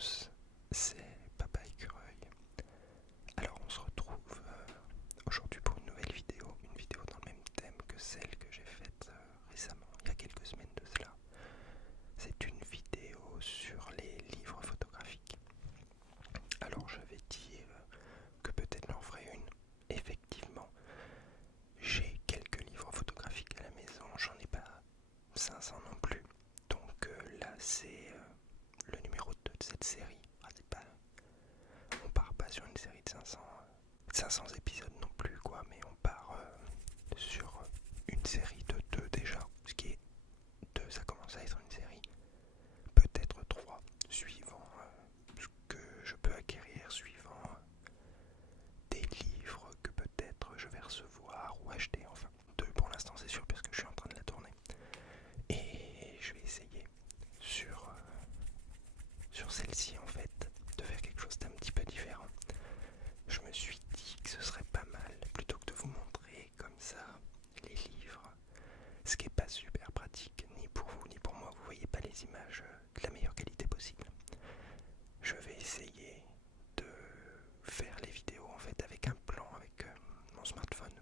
tous, c'est Papa Écureuil. Alors on se retrouve aujourd'hui pour une nouvelle vidéo, dans le même thème que celle que j'ai faite récemment, il y a quelques semaines de cela. C'est une vidéo sur les livres photographiques. Alors j'avais dit que peut-être j'en ferais une. Effectivement, j'ai quelques livres photographiques à la maison, j'en ai pas 500 non plus. Donc là c'est le numéro 2 de cette série. On part pas sur une série de 500 épisodes non plus quoi, mais on part sur une série de 2 déjà, ce qui est 2, ça commence à être une série, peut-être 3, suivant ce que je peux acquérir, suivant des livres que peut-être je vais recevoir ou acheter, enfin 2 pour l'instant c'est sûr parce que je suis en train de la tourner. Et je vais essayer sur celle-ci en fait de faire quelque chose d'un petit peu différent. Je me suis dit que ce serait pas mal, plutôt que de vous montrer comme ça les livres, ce qui n'est pas super pratique, ni pour vous ni pour moi, vous voyez pas les images de la meilleure qualité possible. Je vais essayer de faire les vidéos en fait avec un plan, avec mon smartphone,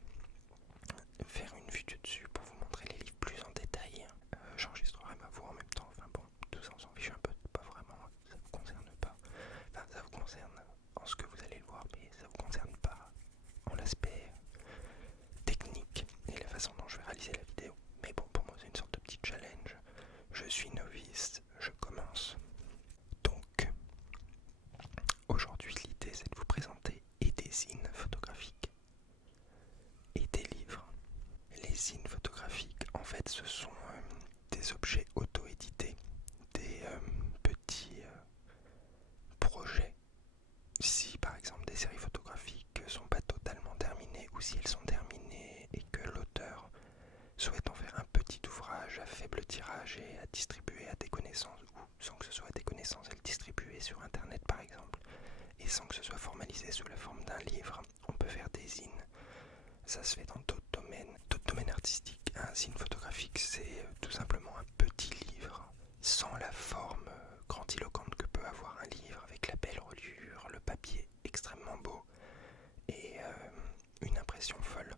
faire une vue du dessus pour vous montrer les livres plus en détail. J'enregistrerai ma voix en même temps, enfin bon, tout ça on s'en fiche un peu, pas vraiment, ça vous concerne pas. Enfin ça vous concerne en ce que vous allez le voir, mais ça vous concerne pas en l'aspect technique et la façon dont je vais réaliser la vidéo. Mais bon, pour moi c'est une sorte de petit challenge. Je suis novice, je commence. Donc, aujourd'hui l'idée c'est de vous présenter et des zines photographiques et des livres. Les zines photographiques, en fait, ce sont des objets auto-édités, des petits projets. Si par exemple des séries photographiques sont pas totalement terminées, ou si elles sont terminées et que l'auteur souhaite en faire un petit ouvrage à faible tirage et à distribuer à des connaissances, ou sans que ce soit à des connaissances, à le distribuer sur internet par exemple, et sans que ce soit formalisé sous la forme d'un livre, on peut faire des zines. Ça se fait dans d'autres domaines artistiques. Un zine photographique, c'est tout simplement un petit livre, sans la forme grandiloquente que peut avoir un livre, avec la belle reliure, le papier extrêmement beau et une impression folle.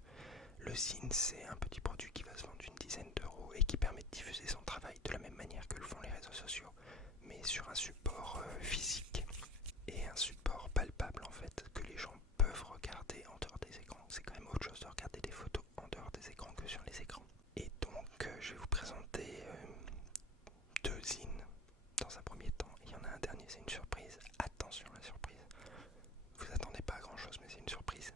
Le zine, c'est un petit produit qui va se vendre une dizaine d'euros et qui permet de diffuser son travail de la même manière que le font les réseaux sociaux, mais sur un support physique et un support palpable en fait, que les gens peuvent regarder en dehors des écrans. C'est quand même autre chose de regarder des photos en dehors des écrans que sur les écrans. Et donc je vais vous présenter 2 zines dans un premier temps. Il y en a un dernier, c'est une surprise. Attention à la surprise. Vous attendez pas à grand chose, mais c'est une surprise.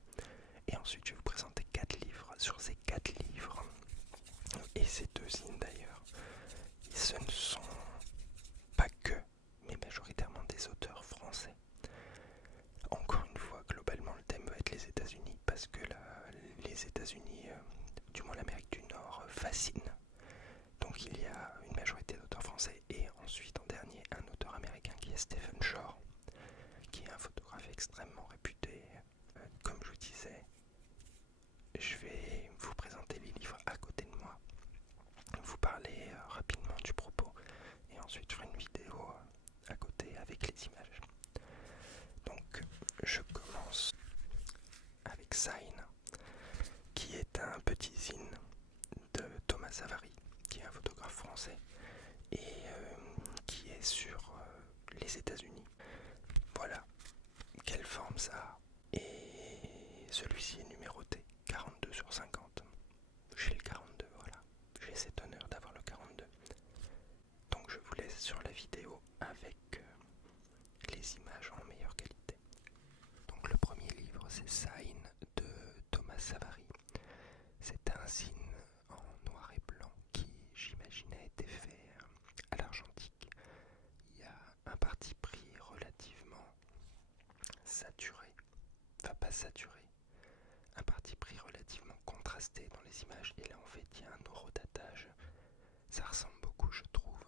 Et ensuite je vais vous présenter 4 livres. Sur ces 4 livres, et ces 2 zines d'ailleurs, ce ne sont pas que, mais majoritairement des auteurs français. Encore une fois, globalement, le thème va être les États-Unis parce que les États-Unis, du moins l'Amérique du Nord, fascinent. Donc il y a une majorité d'auteurs français et ensuite en dernier un auteur américain qui est Stephen Shore, qui est un photographe extrêmement réputé. Comme je vous disais, je vais vous présenter les livres à côté de moi, vous parler rapidement du propos et ensuite faire une vidéo à côté avec les images. Donc je commence avec Sign, qui est un petit zine de Thomas Savary, qui est un photographe français et qui est sur les États-Unis. Voilà quelle forme ça a. Et celui-ci est numéroté 42 sur 50. J'ai le 42, voilà. J'ai cet honneur d'avoir le 42. Donc je vous laisse sur la vidéo avec les images en meilleure qualité. Donc le premier livre c'est Sign de Thomas Savary. C'est un zine en noir et blanc qui, j'imagine, a été fait à l'argentique. Il y a un parti pris relativement saturé, enfin pas saturé, un parti pris relativement contrasté dans les images. Et là en fait il y a un horodatage. Ça ressemble beaucoup, je trouve,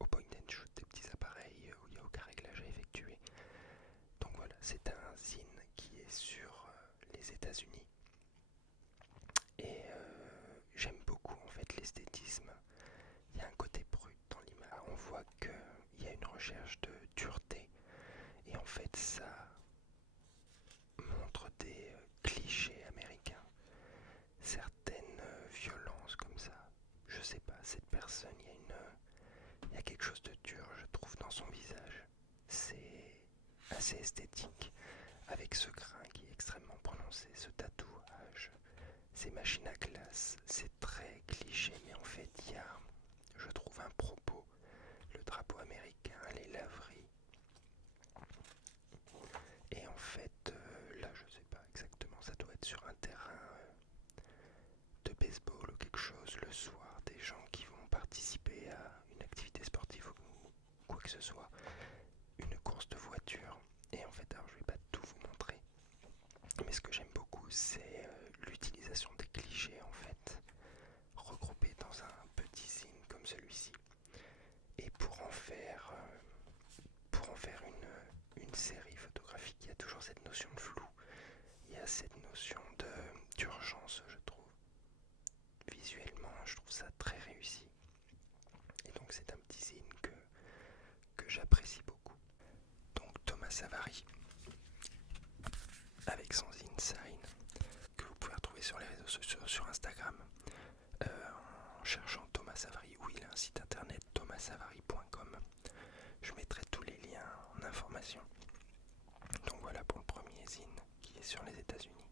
au point and shoot des petits appareils où il n'y a aucun réglage à effectuer. Donc voilà, c'est un zine qui est sur les États-Unis. Et j'aime beaucoup en fait l'esthétisme. Il y a un côté brut dans l'image. On voit qu'il y a une recherche du assez esthétique, avec ce grain qui est extrêmement prononcé, ce tatouage, ces machines à glace. C'est très cliché, mais en fait il y a, je trouve, un propos. Le drapeau américain, les laveries. Et en fait, là je sais pas exactement, ça doit être sur un terrain de baseball ou quelque chose le soir, des gens qui vont participer à une activité sportive ou quoi que ce soit, une course de voiture. Et en fait, alors je vais pas tout vous montrer, mais ce que j'aime beaucoup, c'est l'utilisation des clichés en fait, regroupés dans un petit zine comme celui-ci. Et pour en faire une série photographique, il y a toujours cette notion de flou, il y a cette notion d'urgence, je trouve. Visuellement, je trouve ça très réussi. Et donc c'est un petit zine que j'apprécie beaucoup. Donc Thomas Savary, avec son zine Sign, que vous pouvez retrouver sur les réseaux sociaux, sur Instagram, en cherchant Thomas Savary, ou il a un site internet thomassavary.com. Je mettrai tous les liens en information. Donc voilà pour le premier zine qui est sur les États-Unis.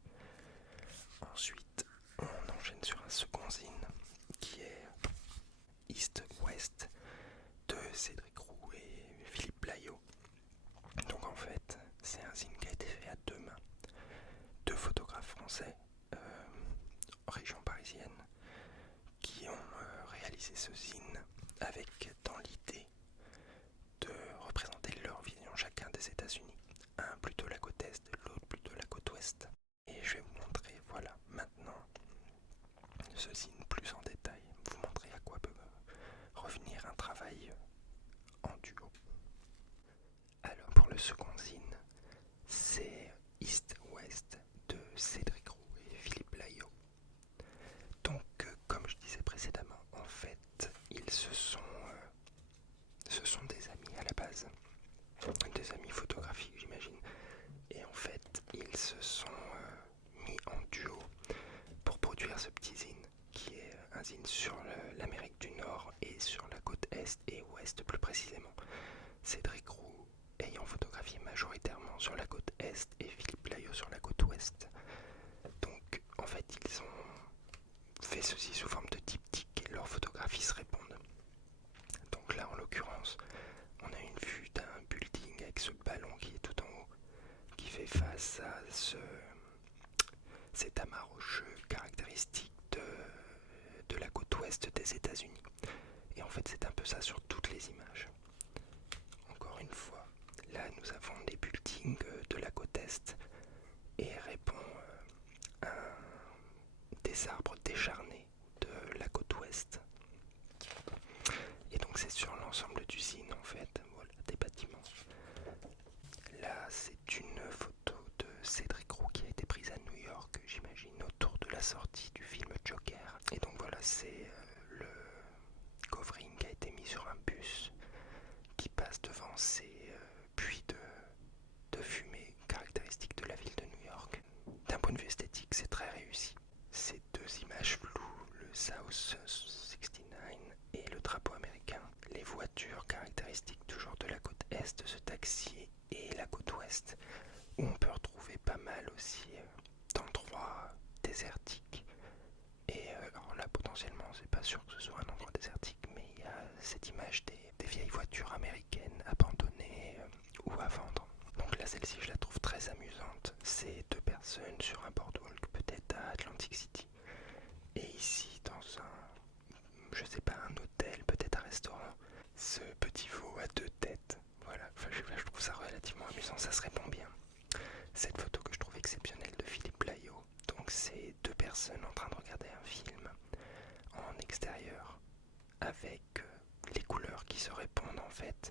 Ensuite, on enchaîne sur un second zine qui est East-West de Cédric Roux et Philippe Blaillot. Donc en fait, c'est un zine qui a été fait à deux mains. Deux photographes français, région parisienne, qui ont réalisé ce zine avec dans l'idée de représenter leur vision chacun des États-Unis. Un plutôt la côte est, l'autre plutôt la côte ouest. Et je vais vous montrer, voilà, maintenant, ce zine plus en détail, vous montrer à quoi peut revenir un travail en duo. Alors pour le second zine, c'est East-West de Cédric Roux et Philippe Blaillot. Donc comme je disais précédemment, en fait, ce sont des amis à la base, des amis photographiques j'imagine, et en fait ils se sont mis en duo pour produire ce petit zine qui est un zine sur l'Amérique du Nord et sur la côte est et ouest plus précisément. Cédric Roux ayant photographié majoritairement sur la côte est et Philippe Blaillot sur la côte ouest. Donc en fait ils ont fait ceci sous forme de diptyque et leurs photographies se répondent. Donc là en l'occurrence on a une vue d'un building avec ce ballon qui est tout en haut qui fait face à cet amas rocheux caractéristique de la côte ouest des États-Unis. Et en fait c'est un peu ça sur toutes les images. Encore une fois, là nous avons des buildings de la côte est et répond à des arbres décharnés de la côte ouest. Et donc c'est sur l'ensemble du zine en fait, voilà, des bâtiments. Là c'est une photo de Cédric Roux qui a été prise à New York, j'imagine, autour de la sortie du film Joker. Et donc voilà, c'est le covering qui a été mis sur un bus qui passe devant ces puits de fumée caractéristiques de la ville de New York. D'un point de vue esthétique, c'est très réussi. Ces deux images floues, le South 69 et le drapeau américain, les voitures caractéristiques toujours de la côte est, ce taxi, et la côte ouest, où on peut retrouver pas mal aussi d'endroits désertiques. Et alors là, potentiellement, c'est pas sûr que ce soit un endroit désertique, mais il y a cette image des vieilles voitures américaines abandonnées ou à vendre. Donc là, celle-ci, je la trouve très amusante. C'est deux personnes sur un boardwalk, peut-être à Atlantic City. Et ici, dans je sais pas, un hôtel, peut-être un restaurant, ce petit veau à deux têtes. Voilà, enfin, je trouve ça relativement amusant, ça se répond bien. Cette photo que je trouve exceptionnelle de Philippe Blaillot, donc c'est deux personnes en train de regarder un film en extérieur avec les couleurs qui se répondent en fait.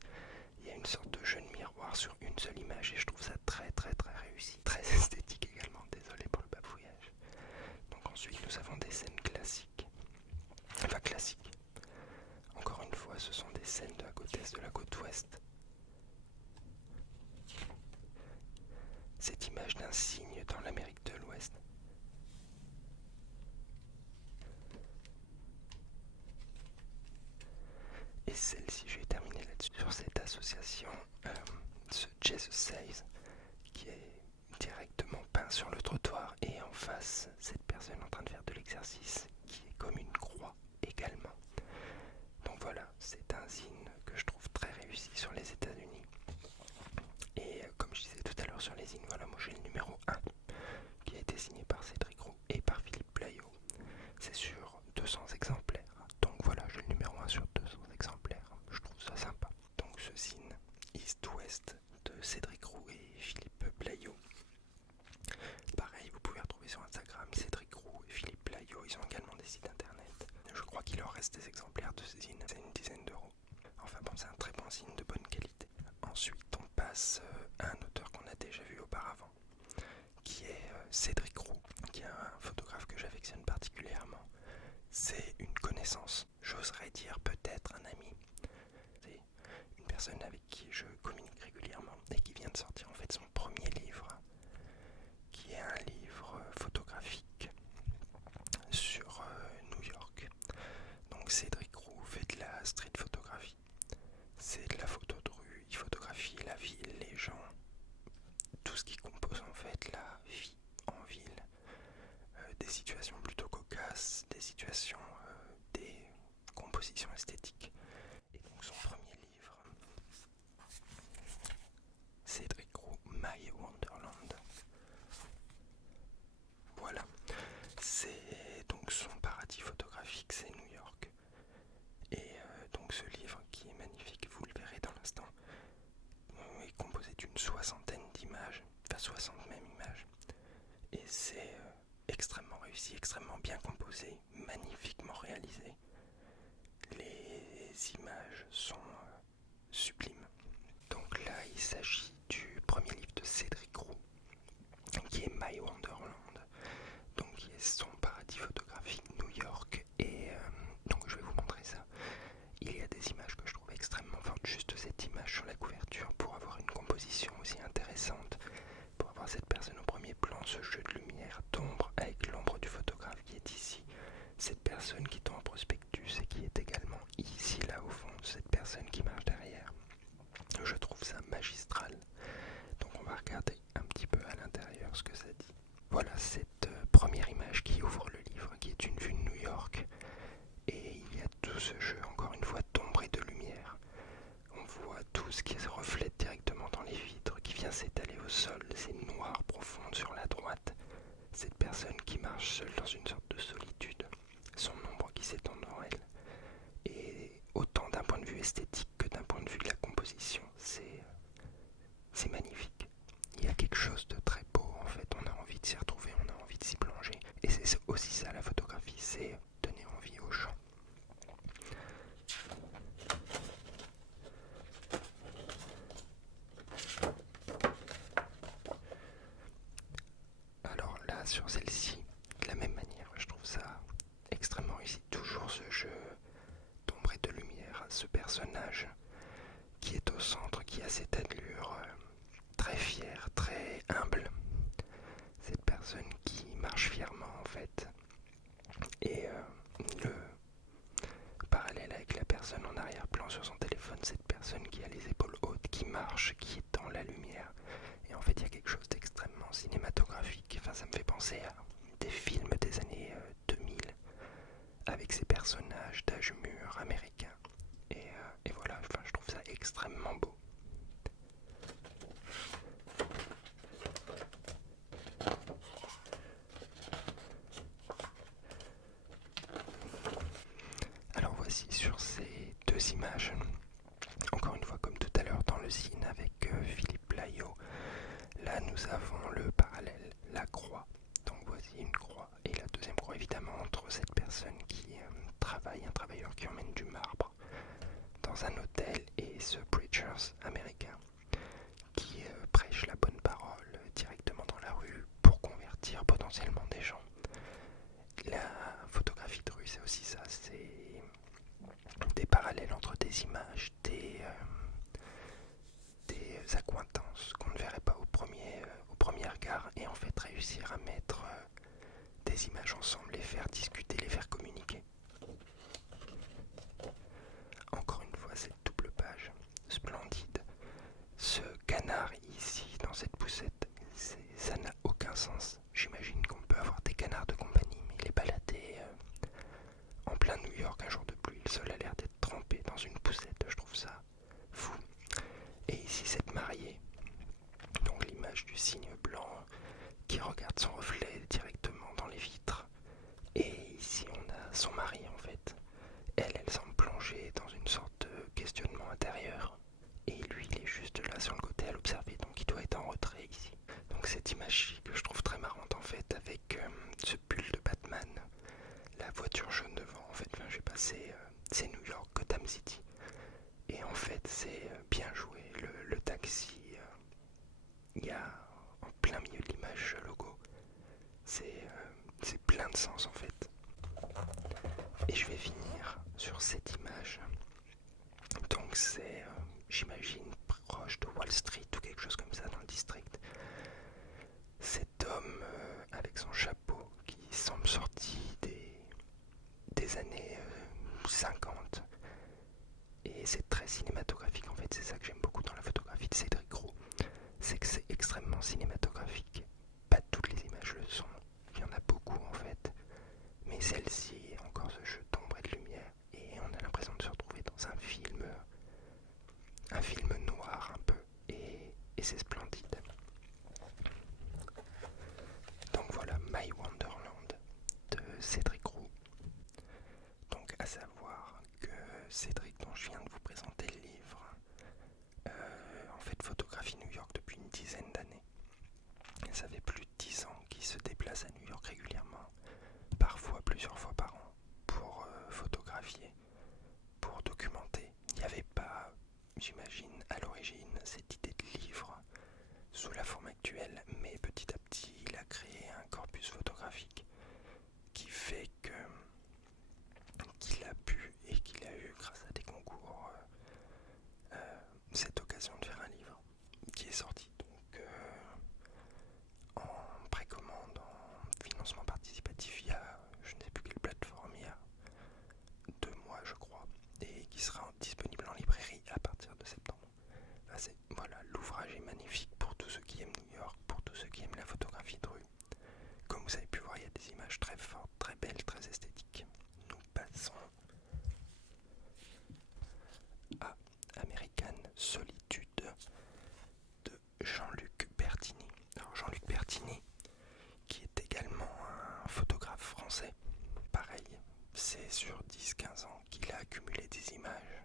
Il y a une sorte de jeu de miroir sur une seule image et je trouve ça très très très réussi. Très esthétique également, désolé pour le bafouillage. Donc ensuite nous avons des scènes classiques. Enfin classiques. Encore une fois, ce sont des scènes de la côte est, de la côte ouest. Cette image d'un cygne dans l'Amérique de l'Ouest. Et celle-ci, je vais terminer là-dessus. Sur cette association, ce Jesus Saves, qui est directement peint sur le trottoir, et en face, cette personne en train de faire de l'exercice, qui est comme une croix également. Donc voilà, c'est un zine que je trouve très réussi sur les États-Unis. Et comme je disais tout à l'heure sur les zines, voilà, moi j'ai le numéro 1 qui a été signé par Cédric Roux et par Philippe Plaillot. C'est sur 200 exemplaires. Donc voilà, j'ai le numéro 1 sur 200 exemplaires. Je trouve ça sympa. Donc ce zine East-West de Cédric Roux et Philippe Plaillot. Pareil, vous pouvez retrouver sur Instagram Cédric Roux et Philippe Plaillot. Ils ont également des sites internet. Je crois qu'il leur reste des exemplaires de ce zine. C'est une dizaine d'euros. Enfin bon, c'est un très bon zine de bonne qualité. Ensuite, on passe à un auteur qu'on a déjà vu auparavant, qui est Cédric Roux, qui est un photographe que j'affectionne particulièrement. C'est une connaissance, j'oserais dire peut-être un ami. C'est une personne avec qui je communique régulièrement et qui vient de sortir en fait son premier livre, qui est un livre photographique sur New York. Donc Cédric Roux fait de la street photographie. C'est de la photo de rue, il photographie la ville, les gens, tout ce qui compose en fait la vie en ville, des situations plutôt cocasses, des situations, des compositions esthétiques. Et donc son premier livre, Cédric Roux, My Wonderland. Voilà, c'est donc son paradis photographique, c'est New York. Et donc ce livre qui est magnifique, vous le verrez dans l'instant, est composé d'une soixantaine d'images, enfin 60 même images. Et c'est extrêmement réussi, extrêmement bien composé, magnifiquement réalisé. Les images sont sublimes. Donc là, il s'agit du premier livre de Cédric Roux, qui est My Wonderland, donc qui est son paradis photographique New York. Et donc je vais vous montrer ça. Il y a des images que je trouve extrêmement fortes, juste cette image sur la couverture pour avoir une composition aussi intéressante, pour avoir cette personne au premier plan, ce jeu de lumière, d'ombre avec l'ombre du photographe qui est ici, cette personne qui est en prospectus et qui est également ici là au fond, cette personne qui marche derrière. Je trouve ça magistral. Donc on va regarder un petit peu à l'intérieur ce que ça dit. Voilà cette première image qui ouvre le livre, qui est une vue de New York. Et il y a tout ce jeu, encore une fois, d'ombre et de lumière. On voit tout ce qui se reflète directement dans les vitres, qui vient s'étaler au sol, ces noirs profondes sur la droite. Cette personne qui marche seule dans une sorte de solitude, son ombre qui s'étend devant elle. Et autant d'un point de vue esthétique que d'un point de vue de la composition, c'est magnifique. Il y a quelque chose de très beau en fait, on a envie de s'y retrouver, on a envie de s'y plonger. Et c'est aussi ça la photographie, c'est donner envie aux gens. Alors là, sur celle-ci, de la même manière, je trouve ça extrêmement réussi. Toujours ce jeu d'ombre et de lumière, ce personnage qui est au centre, qui a cette allure très fière, très humble. Cette personne qui marche fièrement en fait. Et le parallèle avec la personne en arrière-plan sur son téléphone, cette personne qui a les épaules hautes, qui marche, qui est dans la lumière. Et en fait, il y a quelque chose d'extrêmement cinématographique. Enfin, ça me fait penser à des films des années 2000 avec ces personnages d'âge mûr américains. Et voilà, enfin, je trouve ça extrêmement beau. Alors voici sur ces deux images, encore une fois comme tout à l'heure dans le zine avec Philippe Plaillot, là nous avons le parallèle, la croix. Donc voici une croix et la deuxième croix évidemment entre cette personne qui travaille, un travailleur qui emmène du marbre dans un hôtel, et ce preachers américain qui prêche la bonne parole directement dans la rue pour convertir potentiellement des gens. La photographie de rue, c'est aussi ça, c'est des parallèles entre des images, des accointances qu'on ne verrait pas au premier regard, et en fait réussir à mettre des images ensemble, les faire discuter, les faire communiquer. Encore une fois, cette double page splendide, ce canard Et ici cette mariée, donc l'image du cygne blanc qui regarde son reflet directement dans les vitres. Et ici on a son mari en fait. Elle semble plongée dans une sorte de questionnement intérieur. Et lui il est juste là sur le côté à l'observer, donc il doit être en retrait ici. Donc cette image que je trouve très marrante en fait, avec ce pull de Batman, la voiture jaune devant en fait, enfin, j'ai passé, c'est New York, Gotham City. Et en fait c'est bien joué, le taxi, il y a en plein milieu de l'image le logo. C'est plein de sens en fait. Et je vais finir sur cette image. Donc c'est, j'imagine, proche de Wall Street ou quelque chose comme ça dans le district. Cet homme avec son chapeau qui semble sorti des années 50. Et c'est très cinématographique en fait, c'est ça que j'aime beaucoup dans la photographie de Cédric Roux. C'est que c'est extrêmement cinématographique. Pas toutes les images le sont, il y en a beaucoup en fait. Mais celle-ci, encore ce jeu d'ombre et de lumière, et on a l'impression de se retrouver dans un film noir un peu, et c'est splendide. Donc voilà, My Wonderland de Cédric Roux. Donc à savoir que Cédric, dont je viens de vous présenter le livre, en fait photographie New York depuis une dizaine d'années. Ça fait plus de 10 ans qu'il se déplace à New York régulièrement, parfois plusieurs fois par an, pour photographier, pour documenter. Il n'y avait pas, j'imagine, à l'origine, cette idée de livre sous la forme actuelle, mais petit à petit, il a créé un corpus photographique qui fait qu'il a pu et qu'il a eu, grâce à des concours, cette occasion de faire un livre qui est sorti donc en précommande, en financement participatif il y a, je ne sais plus quelle plateforme, il y a 2 mois je crois, et qui sera disponible en librairie à partir de septembre. Voilà, l'ouvrage est magnifique pour tous ceux qui aiment New York, pour tous ceux qui aiment la photographie de rue. Comme vous avez pu voir, il y a des images très fortes, très belles, très esthétiques. Nous passons à American Solitude de Jean-Luc Bertini. Alors Jean-Luc Bertini, qui est également un photographe français, pareil, c'est sur 10-15 ans qu'il a accumulé des images.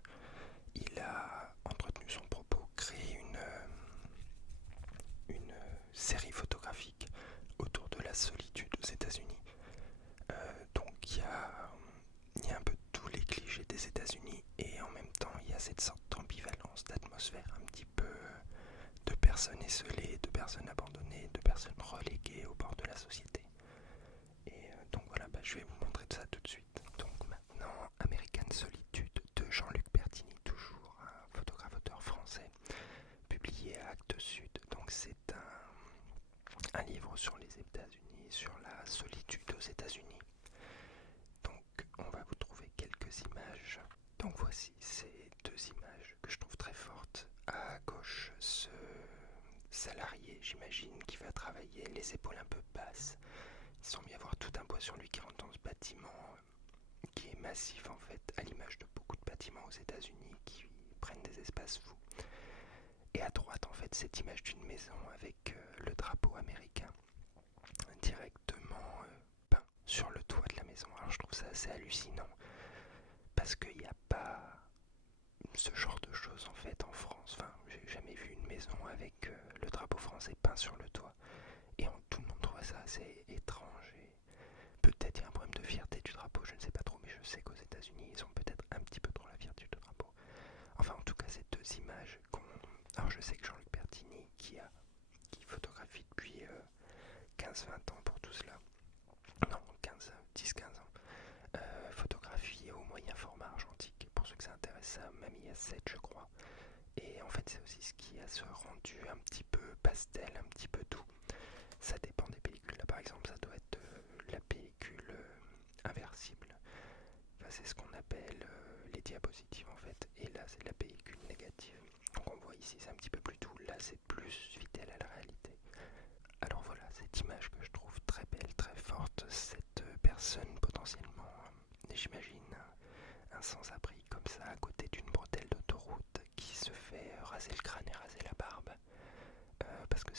Il a entretenu son propos, créé une série photographique autour de la solitude aux États-Unis. Donc il y a un peu tous les clichés des États-Unis et en même temps il y a cette sorte d'ambivalence, d'atmosphère un petit peu de personnes esselées, de personnes abandonnées, de personnes reléguées au bord de la société. Et donc voilà, je vais vous montrer ça tout de suite. Donc maintenant, American Solitude de Jean-Luc Bertini, toujours un photographe-auteur français, publié à Actes Sud. Donc c'est un livre sur les États-Unis, sur la solitude aux États-Unis. Donc on va vous trouver quelques images. Donc voici ces 2 images que je trouve très fortes. À gauche, ce salarié, j'imagine, qui va travailler les épaules un peu basses. Il semble y avoir tout un poids sur lui qui rentre dans ce bâtiment qui est massif en fait, à l'image de beaucoup de bâtiments aux États-Unis qui prennent des espaces fous. Et à droite en fait cette image d'une maison avec le drapeau américain directement peint sur le toit de la maison. Alors je trouve ça assez hallucinant parce qu'il n'y a pas ce genre de choses en fait en France. Enfin, j'ai jamais vu une maison avec le drapeau français peint sur le toit. Et tout le monde trouve ça assez étrange. Et peut-être il y a un problème de fierté du drapeau, je ne sais pas trop, mais je sais qu'aux États-Unis ils ont peut-être un petit peu trop la fierté du drapeau. Enfin, en tout cas, ces 2 images alors je sais que Jean-Luc Bertini, qui photographie depuis 15-20 ans pour tout cela, non, 10-15 ans, photographie au moyen format argentique, pour ceux que ça intéresse, ça m'a mis à 7 je crois. Et en fait c'est aussi ce qui a ce rendu un petit peu pastel, un petit peu doux. Ça dépend des pellicules, là par exemple ça doit être la pellicule inversible. Enfin, c'est ce qu'on appelle les diapositives en fait, et là c'est la pellicule négative. Donc on voit ici c'est un petit peu plus doux, là c'est plus fidèle à la réalité. Alors voilà, cette image que je trouve très belle, très forte, cette personne potentiellement, j'imagine, un sans-abri comme ça à côté d'une bretelle d'autoroute qui se fait raser le crâne et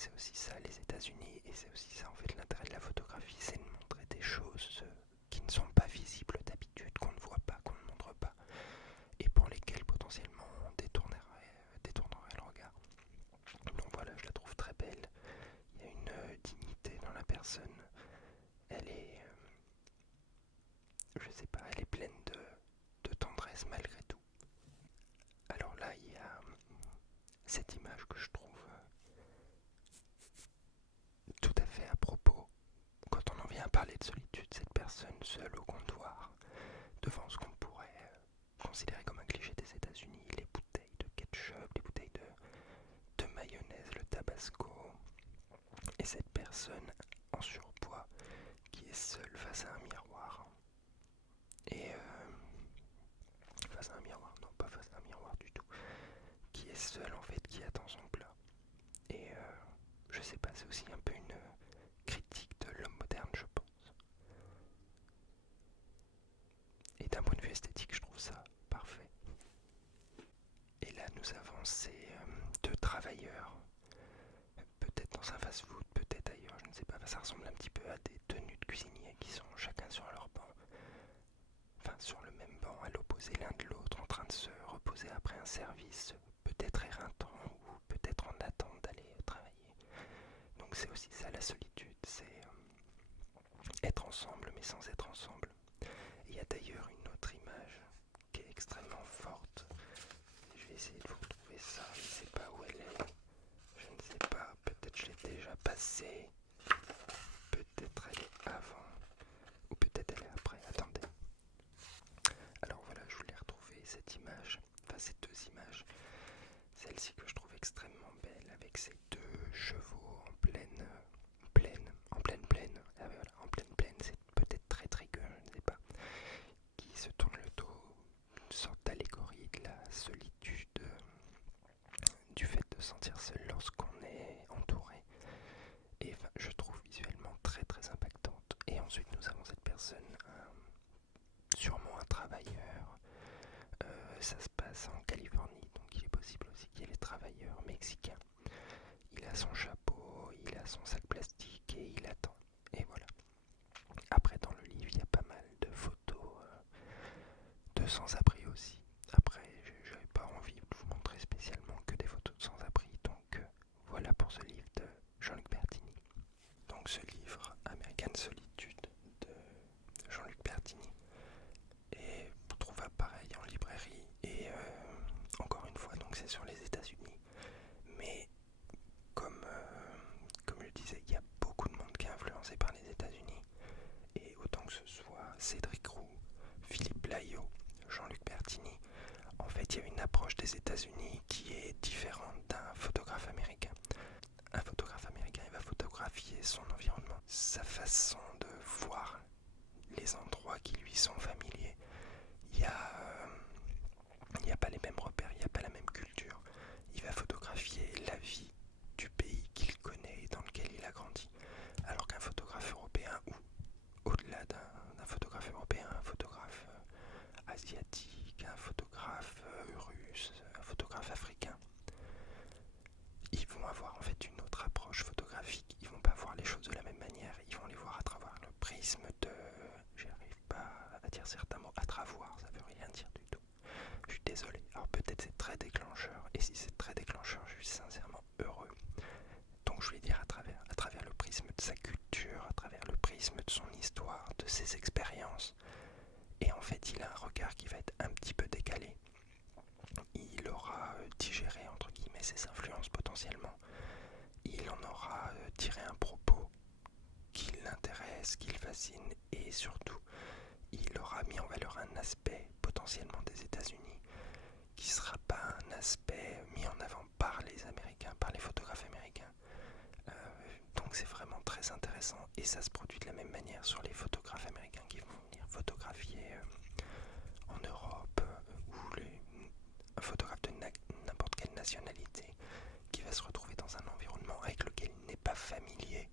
c'est aussi ça les États-Unis, et c'est aussi ça en fait l'intérêt de la photographie, c'est de montrer des choses qui ne sont pas visibles d'habitude, qu'on ne voit pas, qu'on ne montre pas, et pour lesquelles potentiellement on détournerait le regard. Donc voilà, je la trouve très belle. Il y a une dignité dans la personne. Elle est, je sais pas, elle est pleine de tendresse malgré tout. Alors là, il y a cette image que je trouve tout à fait à propos quand on en vient à parler de solitude, cette personne seule au comptoir, devant ce qu'on pourrait considérer comme un cliché des États-Unis, les bouteilles de ketchup, les bouteilles de mayonnaise, le tabasco, et cette personne en surpoids qui est seule face à un miroir. Et face à un miroir, non pas face à un miroir du tout, qui est seule en fait, qui attend son plat. Et je sais pas, c'est aussi un peu une critique de l'homme moderne, je pense. Et d'un point de vue esthétique, je trouve ça parfait. Et là, nous avons ces deux travailleurs, peut-être dans un fast-food, peut-être ailleurs, je ne sais pas, ça ressemble un petit peu à des tenues de cuisiniers qui sont chacun sur leur banc, enfin sur le même banc, à l'opposé l'un de l'autre, en train de se reposer après un service, peut-être éreintant ou peut-être en attente d'aller travailler. Donc c'est aussi ça la solitude, c'est être ensemble mais sans être ensemble. Il y a d'ailleurs une autre image qui est extrêmement forte. Je vais essayer de vous retrouver ça, je ne sais pas où elle est. Je ne sais pas, peut-être je l'ai déjà passée. Peut-être elle est avant. Ou peut-être elle est après. Attendez. Alors voilà, je voulais retrouver cette image. Enfin ces deux images. Celle-ci que je trouve extrêmement belle avec ces deux chevaux en pleine plaine. En pleine plaine. Ah ouais, voilà, en pleine plaine, c'est peut-être très trigue, je ne sais pas. Qui se tourne le dos. Une sorte d'allégorie de la solitude. Du fait de se sentir seul lorsqu'on est entouré. Et enfin, je trouve visuellement très très impactante. Et ensuite nous avons cette personne, sûrement un travailleur. Ça se passe en Californie, donc il est possible aussi qu'il y ait les travailleurs mexicains. Il a son chapeau, il a son sac plastique et il attend. Et voilà. Après dans le livre il y a pas mal de photos de sans-abri aussi. Après j'avais pas envie de vous montrer spécialement que des photos de sans-abri, donc voilà pour ce livre de Jean-Luc Bertini. Donc ce livre, American Solitude, de Jean-Luc Bertini, est trouvable pareil en librairie et encore une fois, donc c'est sur les États-Unis, mais comme je disais, il y a beaucoup de monde qui est influencé par les États-Unis, et autant que ce soit Cédric Roux, Philippe Laillot, Jean-Luc Bertini, en fait il y a une approche des États-Unis qui est différente d'un photographe américain. Un photographe américain, il va photographier son environnement, sa façon de voir les endroits qui lui sont familiers. Il n'y a pas les mêmes repères, il n'y a pas la même culture. Il va photographier la vie du pays qu'il connaît et dans lequel il a grandi. Alors qu'un photographe européen, ou au-delà d'un photographe européen, un photographe asiatique, un photographe russe, un photographe africain, ils vont avoir en fait une autre approche photographique. Ils vont pas voir les choses de la même manière. Ils vont les voir à travers le prisme de... J'arrive pas à dire certains mots. À travers, ça veut rien dire du tout. Je suis désolé. Alors peut-être c'est très déclencheur. Et si c'est très déclencheur, je suis sincèrement heureux. Donc je vais dire à travers le prisme de sa culture, à travers le prisme de son histoire, de ses expériences. Et en fait, il a un regard qui va être un petit peu décalé. Il aura digéré entre guillemets ses influences potentiellement. Il en aura tiré un propos qui l'intéresse, qui le fascine, et surtout il aura mis en valeur un aspect potentiellement des États-Unis qui ne sera pas un aspect mis en avant par les Américains, par les photographes américains. Donc c'est vraiment très intéressant, et ça se produit de la même manière sur les photographes américains qui vont venir photographier en Europe, ou un photographe de n'importe quelle nationalité qui va se retrouver dans un environnement avec lequel il n'est pas familier,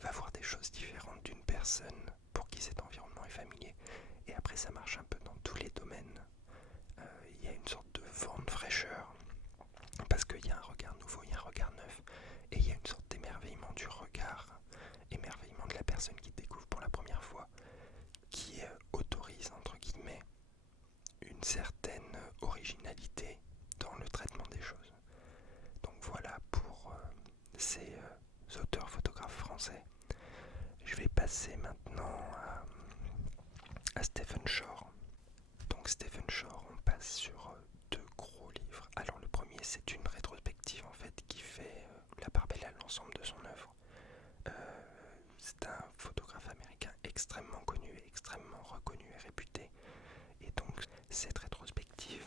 va voir des choses différentes d'une personne pour qui cet environnement est familier. Et après ça marche un peu dans tous les domaines. Il y a une sorte de vent de fraîcheur, parce qu'il y a un regard nouveau, il y a un regard neuf, et il y a une sorte personne qui découvre pour la première fois, qui autorise entre guillemets une certaine originalité dans le traitement des choses. Donc voilà pour ces auteurs photographes français. Je vais passer maintenant à Stephen Shore. Donc Stephen Shore, on passe sur deux gros livres. Alors le premier, c'est une rétrospective en fait qui fait la part belle à l'ensemble de son œuvre. C'est un photographe américain extrêmement connu, extrêmement reconnu et réputé. Et donc cette rétrospective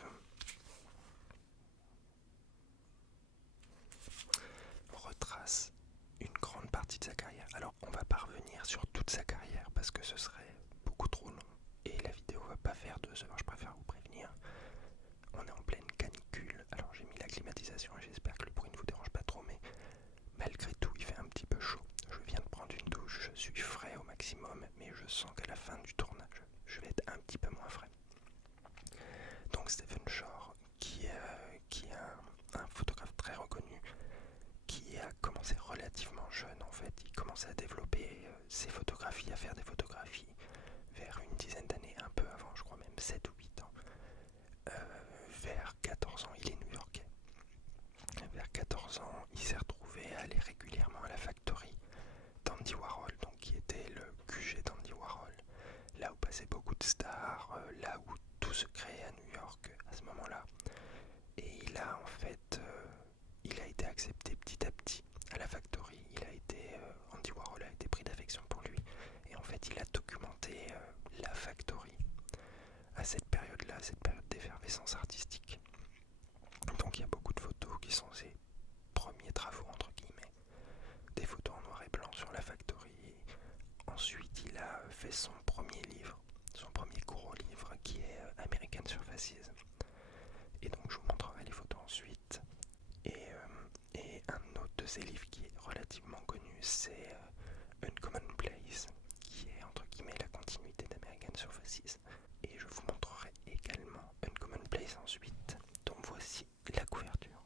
retrace une grande partie de sa carrière. Alors on va pas revenir sur toute sa carrière parce que ce serait beaucoup trop long et la vidéo va pas faire 2 heures, je préfère vous prévenir. On est en pleine canicule, alors j'ai mis la climatisation et j'espère que le bruit ne vous dérange pas trop, mais malgré tout il fait un petit peu chaud. Je viens de prendre une douche, je suis frais au maximum, mais je sens qu'à la fin du tournage je vais être un petit peu moins frais. Donc Stephen Shore qui est un photographe très reconnu, qui a commencé relativement jeune en fait. Il commençait à développer ses photographies, à faire des photographies vers une dizaine d'années, un peu avant, je crois même 7 ou 8 ans. Vers 14 ans, il est new-yorkais. Vers 14 ans, il s'est retrouvé à aller régulièrement à la factory d'Andy Warhol, donc qui était le QG d'Andy Warhol, là où passaient beaucoup de stars, là où tout se créait à New York à ce moment-là. Et il a en fait, il a été accepté petit à petit à la factory. Andy Warhol a été pris d'affection pour lui. Et en fait, il a documenté la factory à cette période-là, cette période d'effervescence artistique. Donc il y a beaucoup de photos qui sont ses premiers travaux entre guillemets, des photos en noir et blanc sur la factory. Ensuite, il a fait son premier livre, son premier gros livre qui est American Surfaces. Et donc je vous montrerai les photos ensuite. Et un autre de ses livres qui est relativement connu, c'est Uncommon Place, qui est entre guillemets la continuité d'American Surfaces. Et je vous montrerai également Uncommon Place ensuite. Donc voici la couverture.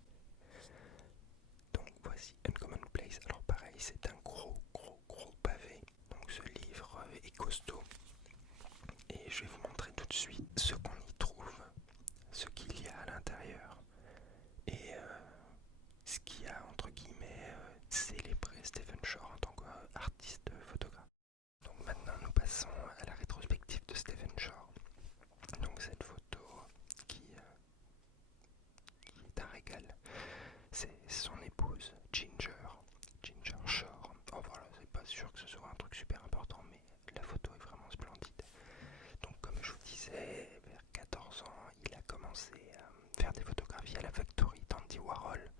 Donc voici Uncommon Place. Alors pareil, c'est un gros pavé. Donc ce livre est costaud. Et je vais vous montrer tout de suite ce qu'on y trouve, ce qu'il y a à l'intérieur. Et ce qui a entre guillemets célébré Stephen Shore en tant qu'artiste photographe. Donc maintenant nous passons à la rétrospective de Stephen Shore. Donc cette photo qui est un régal, c'est son épouse Ginger Shore. Oh voilà, c'est pas sûr que ce soit un truc super important, mais la photo est vraiment splendide. Donc comme je vous disais, vers 14 ans, il a commencé à faire des photographies à la factory d'Andy Warhol.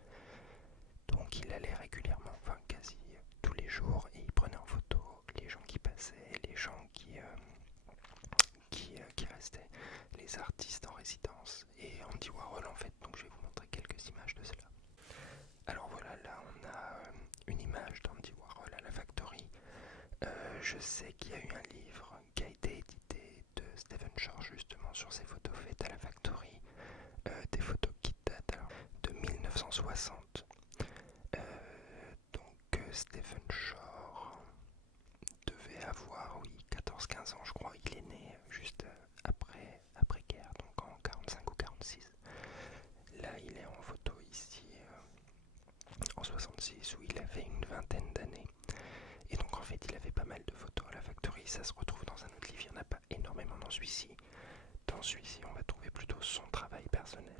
Donc il allait régulièrement, enfin quasi tous les jours, et il prenait en photo les gens qui passaient, les gens qui restaient, les artistes en résidence, et Andy Warhol en fait. Donc je vais vous montrer quelques images de cela. Alors voilà, là on a une image d'Andy Warhol à la factory. Je sais qu'il y a eu un livre qui a été édité de Stephen Shore justement sur ces photos faites à la factory, des photos qui datent alors de 1960. Donc Stephen Shore devait avoir, oui, 14-15 ans je crois. Il est né juste après-guerre, donc en 45 ou 46. Là il est en photo ici en 66 où il avait une vingtaine d'années. Et donc en fait il avait pas mal de photos à la factory. Ça se retrouve dans un autre livre, il n'y en a pas énormément dans celui-ci. Dans celui-ci on va trouver plutôt son travail personnel.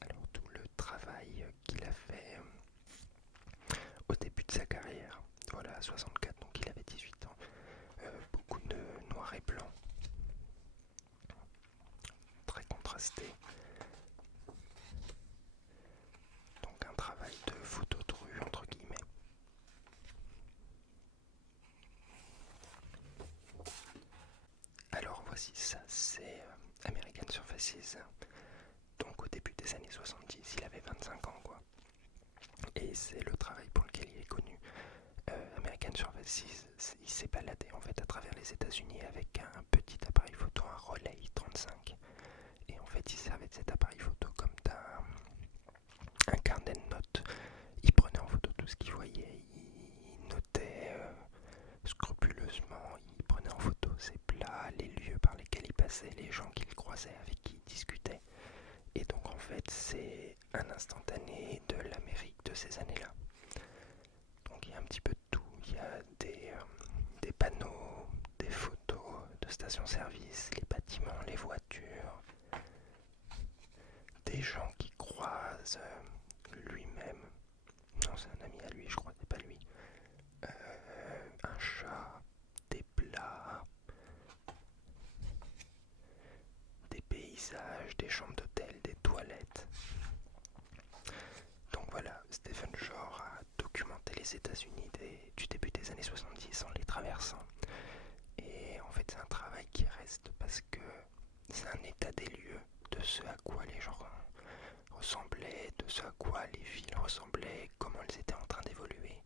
Alors tout le travail qu'il a fait au début de sa carrière, voilà, à 64, donc il avait 18 ans, beaucoup de noir et blanc, très contrasté, donc un travail de photo de rue entre guillemets. Alors voici ça, c'est American Surfaces, donc au début des années 70, il avait 25 ans quoi, et c'est le travail pour lequel il est connu. American Surfaces, il s'est baladé en fait à travers les États-Unis avec un petit appareil photo, un Rolei 35, et en fait il servait de cet appareil photo comme d'un carnet de notes. Il prenait en photo tout ce qu'il voyait, il notait croisait, les gens qu'il croisait, avec qui il discutait. Et donc en fait c'est un instantané de l'Amérique de ces années-là. Donc il y a un petit peu de tout, il y a des panneaux, des photos de stations-service, les bâtiments, les voitures, des gens qui croisent lui-même. Non, c'est un ami à lui, je crois, c'est pas lui. Un chat, des plats, des paysages, des chambres d'hôtel, des toilettes. Donc voilà, Stephen Shore a documenté les États-Unis du début des années 70 en les traversant. Et en fait, c'est un travail qui reste parce que c'est un état des lieux de ce à quoi les gens ressemblaient, de ce à quoi les villes ressemblaient, comment elles étaient en train d'évoluer.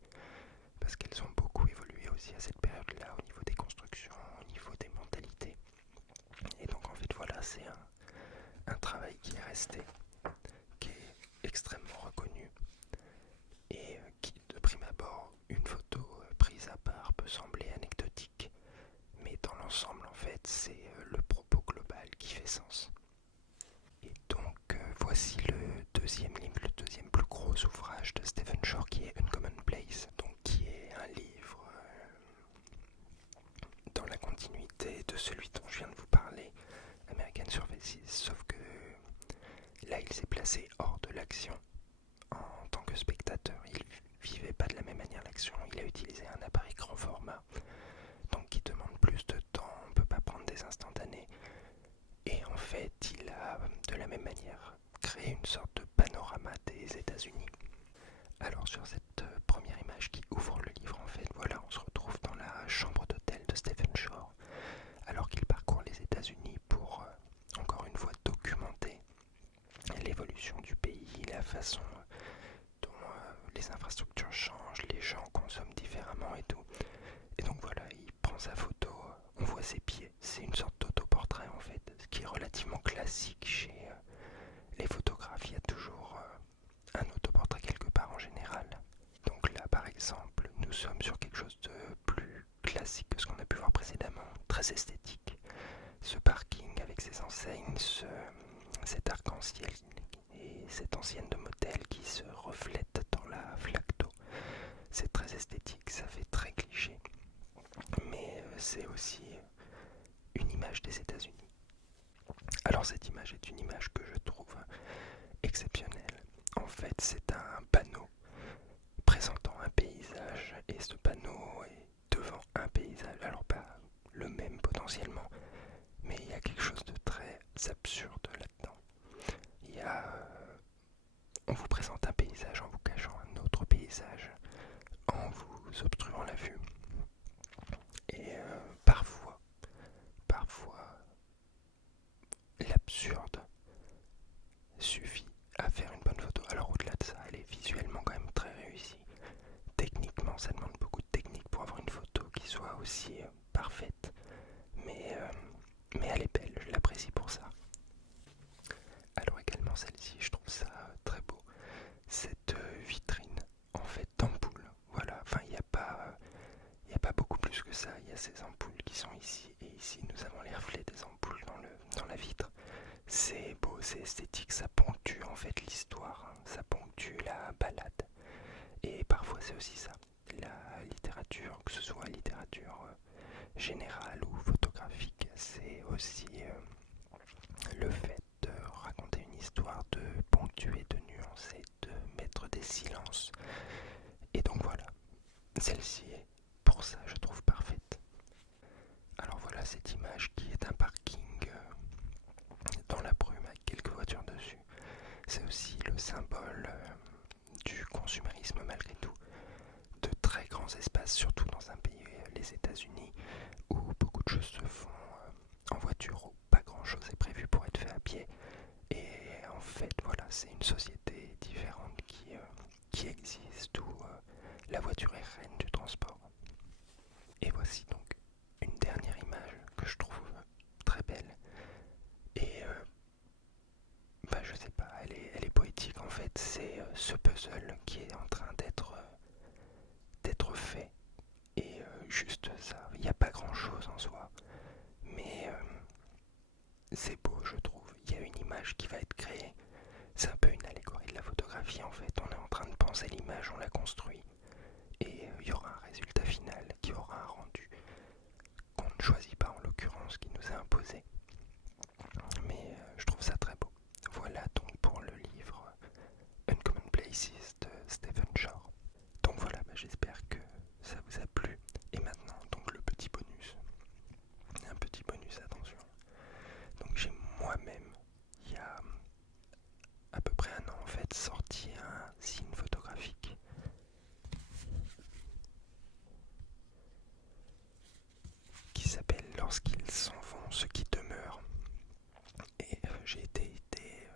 Parce qu'elles ont beaucoup évolué aussi à cette période-là au niveau des constructions, au niveau des mentalités. Et donc en fait voilà, c'est un travail qui est resté, qui est extrêmement reconnu et qui de prime abord, une photo prise à part peut sembler anecdotique, mais dans l'ensemble en fait c'est le propos global qui fait sens. Et donc voici le deuxième livre, le deuxième plus gros ouvrage de Stephen Shore qui est Uncommon Place, donc qui est un livre dans la continuité de celui dont je viens de vous parler, American Surfaces, sauf que là il s'est placé hors de l'action en tant que spectateur. Il vivait pas de la même manière l'action, il a utilisé un appareil grand format, donc qui demande plus de temps, on ne peut pas prendre des instantanés, et en fait il a de la même manière créé une sorte de panorama des États-Unis. Alors sur cette première image qui ouvre le livre, en fait, voilà, on se retrouve dans la chambre d'hôtel de Stephen Shore, alors qu'il parcourt les États-Unis pour, encore une fois, documenter l'évolution du pays, la façon dont les infrastructures changent, les gens consomment différemment et tout. Et donc voilà, il prend sa photo, on voit ses pieds, c'est une sorte d'autoportrait en fait, ce qui est relativement classique chez les photographes, il y a toujours un autoportrait quelque part en général. Donc là par exemple, nous sommes sur quelque chose de plus classique que ce qu'on a pu voir précédemment, très esthétique. Ce parking avec ses enseignes, cet arc-en-ciel et cette ancienne de motel qui se reflète dans la flaque d'eau. C'est très esthétique, ça fait très cliché, mais c'est aussi une image des États-Unis. Alors cette image est une image que je trouve exceptionnelle. En fait, c'est un panneau présentant un paysage et ce panneau est devant un paysage. Alors pas le même potentiellement, mais il y a quelque chose de très absurde là-dedans. Il y a, on vous présente un paysage en vous cachant un autre paysage, en vous obstruant la vue. Et parfois, l'absurde suffit à faire une bonne photo. Alors au-delà de ça, elle est visuellement quand même très réussie. Techniquement, ça demande beaucoup de technique pour avoir une photo qui soit aussi parfaite. Mais elle est belle, je l'apprécie pour ça. Alors également celle-ci, je trouve ça très beau. Cette vitrine en fait d'ampoule. Voilà, enfin il n'y a pas beaucoup plus que ça. Il y a ces ampoules qui sont ici et ici nous avons les reflets des ampoules dans la vitre. C'est beau, c'est esthétique, ça ponctue en fait l'histoire, ça ponctue la balade. Et parfois c'est aussi ça, la littérature, que ce soit littérature générale ou photographique, c'est aussi le fait de raconter une histoire, de ponctuer, de nuancer, de mettre des silences. Et donc voilà, celle-ci est pour ça je trouve parfaite. Alors voilà cette image qui est un parking dans la brume avec quelques voitures dessus. C'est aussi le symbole du consumérisme malgré tout, de très grands espaces, surtout dans un pays, les États-Unis, où beaucoup de choses se font en voiture, où pas grand chose est prévu pour être fait à pied. Et en fait, voilà, c'est une société différente qui existe, où la voiture est reine du transport. Et voici donc une dernière image que je trouve très belle. Et je sais pas, elle est poétique en fait. C'est ce puzzle qui est en train d'être fait. Et juste ça, il n'y a pas grand chose en soi. Mais c'est beau, je trouve. Il y a une image qui va être créée. C'est un peu une allégorie de la photographie en fait. On est en train de penser l'image, on la construit. Et il y aura un résultat final qui aura un rendu qu'on ne choisit pas en l'occurrence, qui nous est imposé. Mais je trouve ça très beau. Voilà donc pour le livre Uncommon Places de Stephen Shore. Donc voilà, j'espère que ça vous a plu. Et maintenant, donc le petit bonus. Un petit bonus, attention. Donc j'ai moi-même, il y a à peu près un an en fait, sorti un zine photographique qui s'appelle Lorsqu'ils s'en vont, ceux qui demeurent. Et j'ai été aidé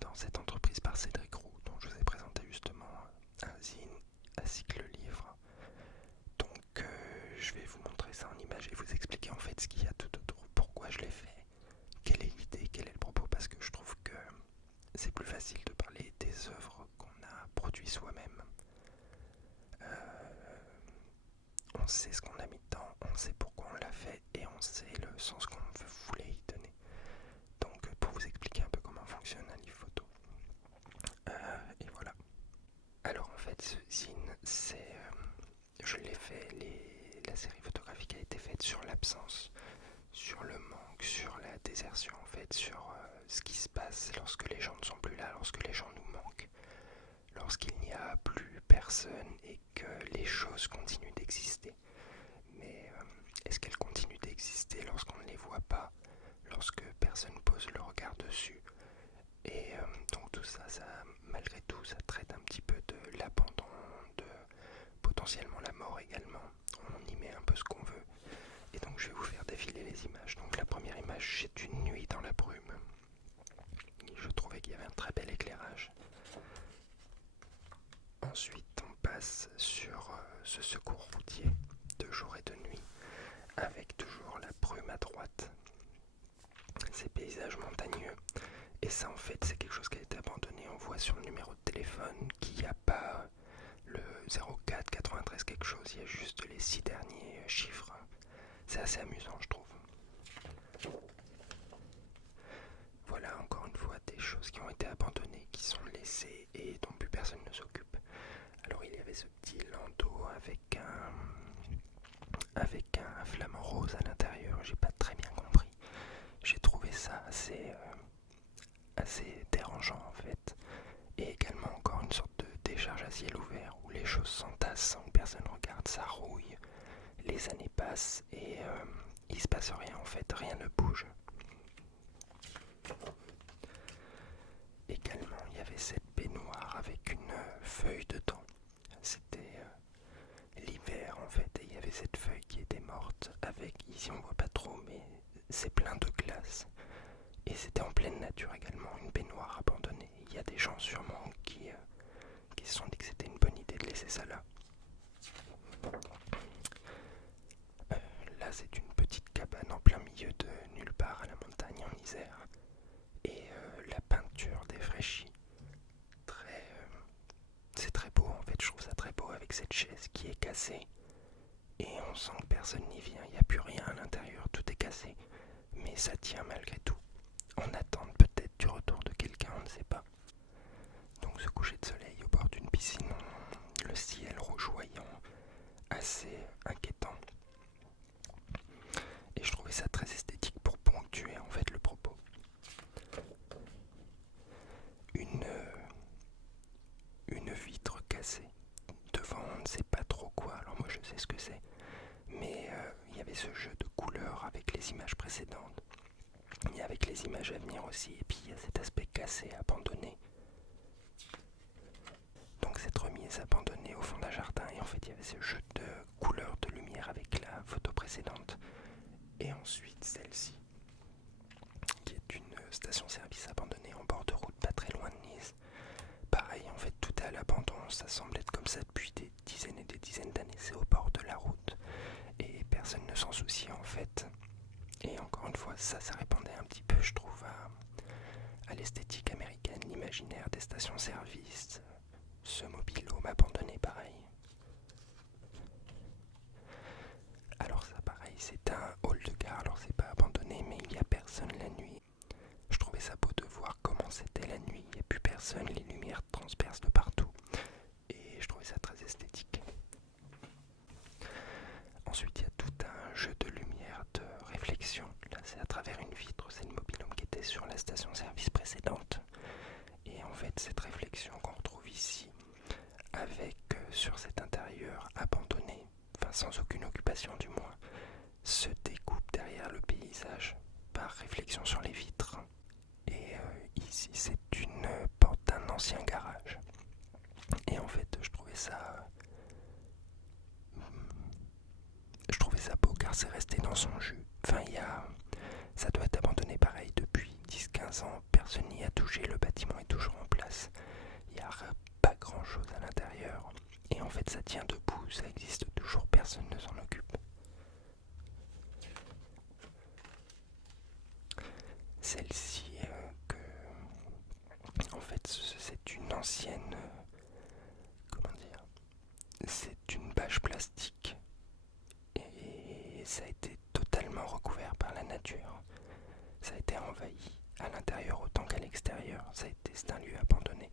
dans cette entreprise par Cédric Roux, dont je vous ai présenté justement un zine ainsi que le livre. Donc je vais vous montrer ça en image et vous expliquer en fait ce qu'il y a tout autour, pourquoi je l'ai fait, quelle est l'idée, quel est le propos, parce que je trouve que c'est plus facile de parler des œuvres qu'on a produites soi-même. On sait ce qu'on a mis dedans, on sait pourquoi on l'a fait et on sait le sens qu'on voulait y donner. Donc pour vous expliquer un peu comment fonctionne un livre photo. Et voilà. Alors en fait ce zine, je l'ai fait, la série photographique a été faite sur l'absence, sur le manque, sur la désertion en fait, sur ce qui se passe lorsque les gens ne sont plus là, lorsque les gens nous manquent, lorsqu'il n'y a plus personne et que les choses continuent d'exister. Mais est-ce qu'elles continuent d'exister lorsqu'on ne les voit pas, lorsque personne pose le regard dessus? Et donc tout ça, malgré tout, ça traite un petit peu de l'abandon, de potentiellement la mort également. On y met un peu ce qu'on veut. Et donc je vais vous faire défiler les images. Donc la première image, c'est une nuit dans la brume. Je trouvais qu'il y avait un très bel éclairage. Ensuite, on passe sur ce secours routier de jour et de nuit, avec toujours la brume à droite, ces paysages montagneux. Et ça, en fait, c'est quelque chose qui a été abandonné. On voit sur le numéro de téléphone qu'il n'y a pas le 04 93 quelque chose, il y a juste les 6 derniers chiffres. C'est assez amusant, je trouve. Voilà encore une fois des choses qui ont été abandonnées, qui sont laissées et dont plus personne ne s'occupe. Alors il y avait ce petit landau avec un flamant rose à l'intérieur, j'ai pas très bien compris. J'ai trouvé ça assez dérangeant en fait. Et également encore une sorte de décharge à ciel ouvert où les choses s'entassent sans que personne regarde, ça rouille, les années passent et il se passe rien en fait, rien ne bouge. Également il y avait cette baignoire avec une feuille dedans. C'était l'hiver en fait et il y avait cette feuille qui était morte avec, ici on voit pas trop mais c'est plein de glace. Et c'était en pleine nature également, une baignoire abandonnée. Il y a des gens sûrement qui se sont dit que c'était une bonne idée de laisser ça là. Là c'est une petite cabane en plein milieu de nulle part à la montagne en Isère. Et la peinture défraîchie. C'est très beau en fait, je trouve ça très beau avec cette chaise qui est cassée. Et on sent que personne n'y vient, il n'y a plus rien à l'intérieur, tout est cassé. Mais ça tient malgré tout. On attend peut-être du retour de quelqu'un, on ne sait pas. Donc ce coucher de soleil au bord d'une piscine, le ciel rougeoyant, assez inquiétant. Et je trouvais ça très esthétique pour ponctuer en fait le propos. Une vitre cassée. Devant on ne sait pas trop quoi, alors moi je sais ce que c'est. Mais il y avait ce jeu de couleurs avec les images précédentes. Et avec les images à venir aussi. Et puis il y a cet aspect cassé, abandonné. Donc cette remise abandonnée au fond d'un jardin. Et en fait il y avait ce jeu de couleurs, de lumière avec la photo précédente. Et ensuite celle-ci, qui est une station-service abandonnée en bord de route, pas très loin de Nice. Pareil, en fait tout est à l'abandon. Ça semble être comme ça depuis des dizaines et des dizaines d'années. C'est au bord de la route. Et personne ne s'en soucie en fait. Et encore une fois, ça répondait un petit peu, je trouve, à l'esthétique américaine, l'imaginaire des stations-service, ce mobile-home abandonné pareil. Alors ça pareil, c'est un hall de gare, alors c'est pas abandonné, mais il y a personne. sans aucune occupation du moins, se découpe derrière le paysage par réflexion sur les vitres. Et ici c'est une porte d'un ancien garage. Et en fait je trouvais ça beau car c'est resté dans son jus. Enfin ça doit être abandonné pareil depuis 10-15 ans, personne n'y a touché, le bâtiment est toujours en place. Il n'y a pas grand chose à l'intérieur. Et en fait ça tient debout, ça existe toujours, personne ne s'en occupe. Celle-ci, en fait c'est une ancienne, comment dire, c'est une bâche plastique et ça a été totalement recouvert par la nature. Ça a été envahi à l'intérieur autant qu'à l'extérieur. C'est un lieu abandonné.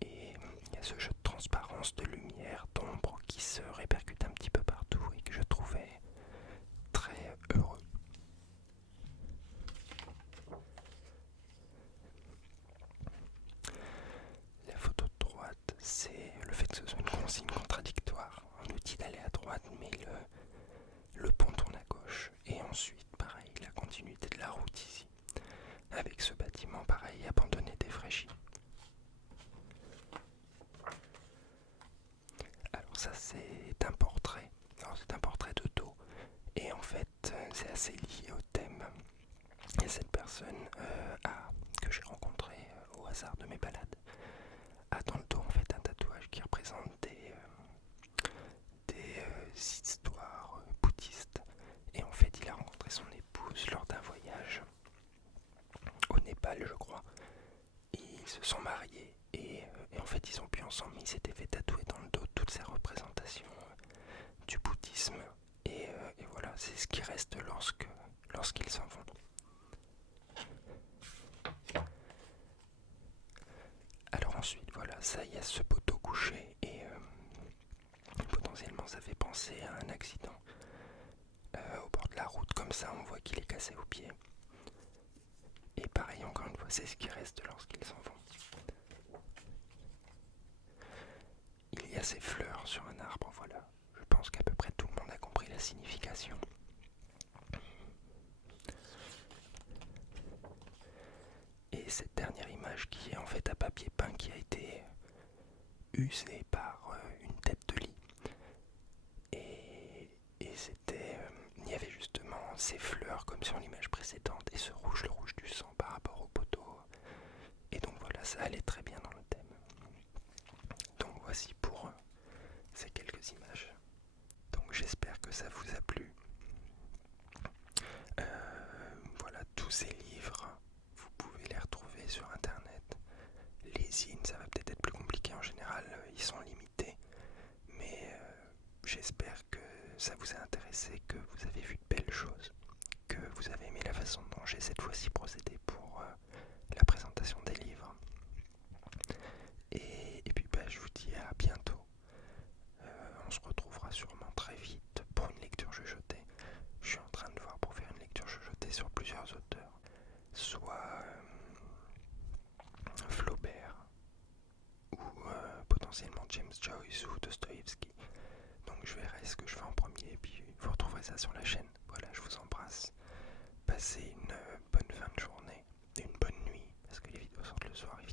Et il y a ce jeu de transparence, de lumière, d'ombre qui se répercute un petit peu partout et que je trouvais très heureux. La photo de droite, c'est le fait que ce soit une consigne contradictoire. On nous dit d'aller à droite, mais le pont tourne à gauche. Et ensuite, pareil, la continuité de la route ici, avec ce bâtiment pareil, abandonné, défraîchi. Alors ça c'est un portrait. Alors c'est un portrait de dos. Et en fait c'est assez lié au thème. Et cette personne que j'ai rencontrée au hasard de mes balades a dans le dos en fait un tatouage qui représente des histoires bouddhistes. Et en fait il a rencontré son épouse lors d'un voyage au Népal je crois. Ils se sont mariés et en fait ils ont pu ensemble, mais ils s'étaient fait tatouer dans le dos toutes ces représentations du bouddhisme et voilà, c'est ce qui reste lorsqu'ils s'en vont. Alors ensuite voilà, ça il y a ce poteau couché et potentiellement ça fait penser à un accident. Au bord de la route comme ça on voit qu'il est cassé au pied. Et pareil encore une fois c'est ce qui reste lorsqu'ils s'en vont. Il y a ces fleurs sur un arbre, voilà. Je pense qu'à peu près tout le monde a compris la signification. Et cette dernière image qui est en fait à papier peint qui a été usée par une tête de lit. Et c'était, il y avait justement ces fleurs comme sur l'image précédente et ce rouge, le rouge du sang par rapport au poteau. Et donc voilà, ça allait très bien dans le thème. Donc voici pour ces quelques images. Donc j'espère que ça vous a plu. Voilà, tous ces livres, vous pouvez les retrouver sur internet. Les zines, ça va peut-être être plus compliqué en général, ils sont limités. Mais j'espère que ça vous a intéressé, que vous avez vu de belles choses, que vous avez aimé la façon dont j'ai cette fois-ci procédé pour la présentation des livres. Et puis je vous dis à bientôt. On se retrouvera sûrement très vite pour une lecture chuchotée. Je suis en train de voir pour faire une lecture chuchotée sur plusieurs auteurs, soit Flaubert ou potentiellement James Joyce ou Dostoïevski. Donc je verrai ce que je fais en premier et puis vous retrouverez ça sur la chaîne. Voilà, je vous embrasse. Passez une bonne fin de journée et une bonne nuit parce que les vidéos sortent le soir évidemment.